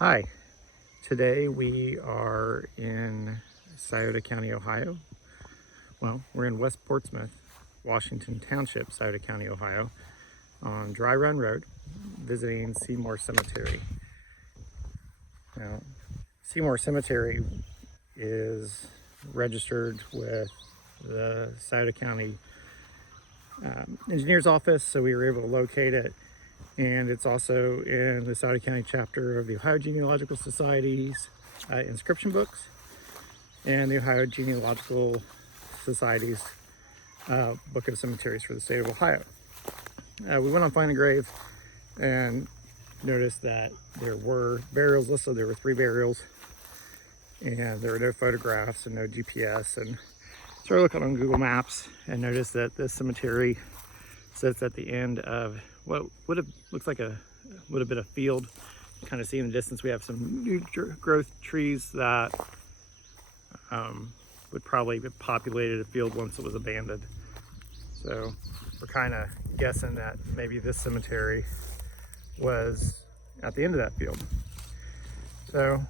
Hi, today we are in Scioto County, Ohio. Well, we're in West Portsmouth, Washington Township, Scioto County, Ohio, on Dry Run Road, visiting Seymore Cemetery. Now, Seymore Cemetery is registered with the Scioto County Engineer's Office, so we were able to locate it. And it's also in the Scioto County chapter of the Ohio Genealogical Society's inscription books and the Ohio Genealogical Society's Book of Cemeteries for the state of Ohio. We went on Find a Grave and noticed that there were burials listed. There were 3 burials, and there were no photographs and no GPS. And started looking on Google Maps and noticed that this cemetery sits at the end of what would have been a field. Kind of see in the distance we have some new growth trees that would probably have populated a field once it was abandoned. So we're kind of guessing that maybe this cemetery was at the end of that field. So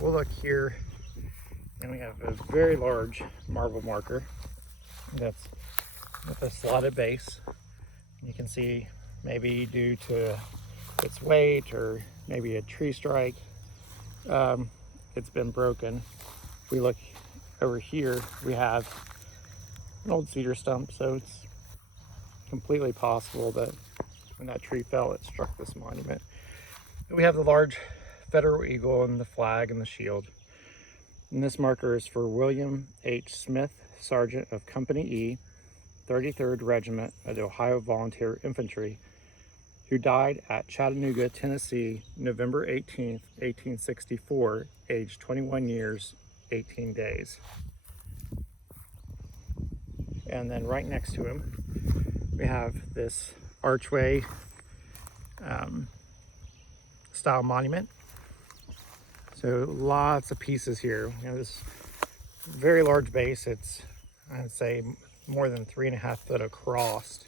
we'll look here, and we have a very large marble marker that's with a slotted base. You can see, maybe due to its weight or maybe a tree strike, it's been broken. If we look over here, we have an old cedar stump, so it's completely possible that when that tree fell, it struck this monument. And we have the large federal eagle and the flag and the shield. And this marker is for William H. Smith, Sergeant of Company E, 33rd Regiment of the Ohio Volunteer Infantry, who died at Chattanooga, Tennessee, November 18th, 1864, aged 21 years, 18 days. And then right next to him, we have this archway style monument. So lots of pieces here. You know, this very large base. It's, I'd say, more than 3.5 foot across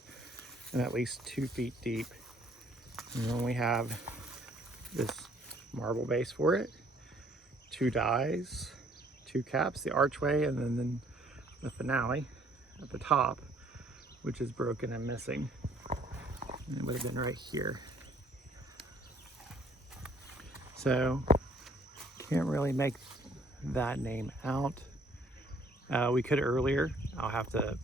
and at least 2 feet deep. And then we have this marble base for it, 2 dies, 2 caps, the archway, and then the finale at the top, which is broken and missing. And it would have been right here. So can't really make that name out. We could earlier. I'll have to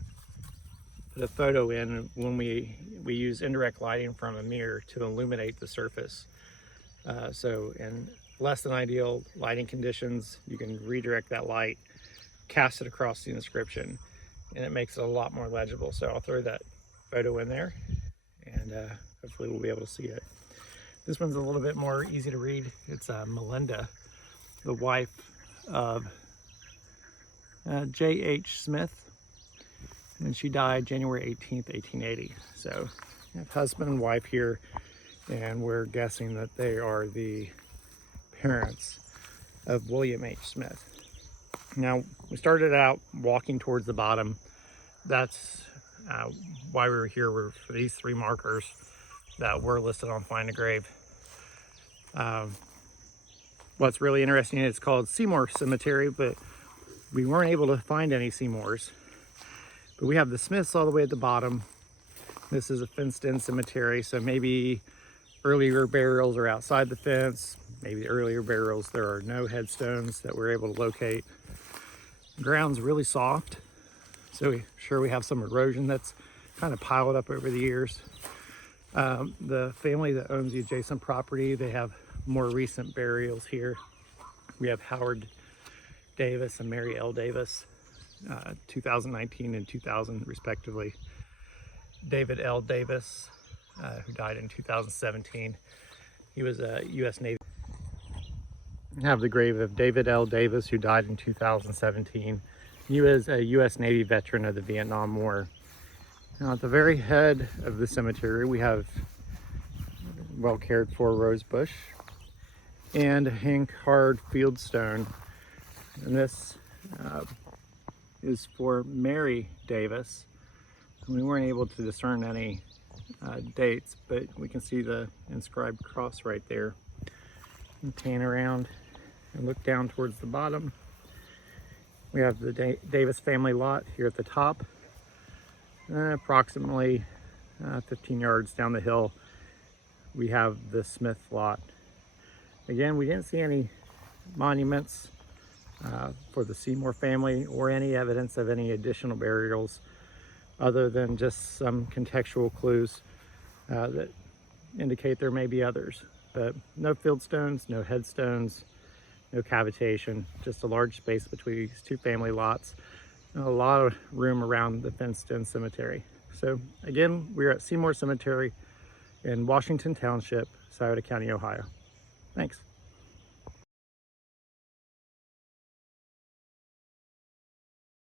put a photo in when we use indirect lighting from a mirror to illuminate the surface. So in less than ideal lighting conditions, you can redirect that light, cast it across the inscription, and it makes it a lot more legible. So I'll throw that photo in there, and hopefully we'll be able to see it. This one's a little bit more easy to read. It's Melinda, the wife of J.H. Smith, and she died January 18th, 1880. So we have husband and wife here, and we're guessing that they are the parents of William H. Smith. Now, we started out walking towards the bottom. That's why we were here, were for these 3 markers that were listed on Find a Grave. What's really interesting, it's called Seymore Cemetery, but we weren't able to find any Seymores. But we have the Smiths all the way at the bottom. This is a fenced-in cemetery, so maybe earlier burials are outside the fence. Maybe earlier burials, there are no headstones that we're able to locate. The ground's really soft, so we're sure we have some erosion that's kind of piled up over the years. The family that owns the adjacent property, they have more recent burials here. We have Howard Davis and Mary L. Davis, 2019 and 2000 respectively. David L. Davis, who died in 2017. He was a U.S. Navy. We have the grave of David L. Davis, who died in 2017. He was a U.S. Navy veteran of the Vietnam War. Now at the very head of the cemetery, we have well cared for rose bush and a hand-carved field stone. And this is for Mary Davis. We weren't able to discern any dates, but we can see the inscribed cross right there. and pan around and look down towards the bottom. We have the Davis family lot here at the top. Approximately 15 yards down the hill, we have the Smith lot. Again, we didn't see any monuments for the Seymore family or any evidence of any additional burials other than just some contextual clues that indicate there may be others. But no field stones, no headstones, no cavitation, just a large space between these two family lots and a lot of room around the fenced-in cemetery. So again, we're at Seymore Cemetery in Washington Township, Scioto County, Ohio. Thanks.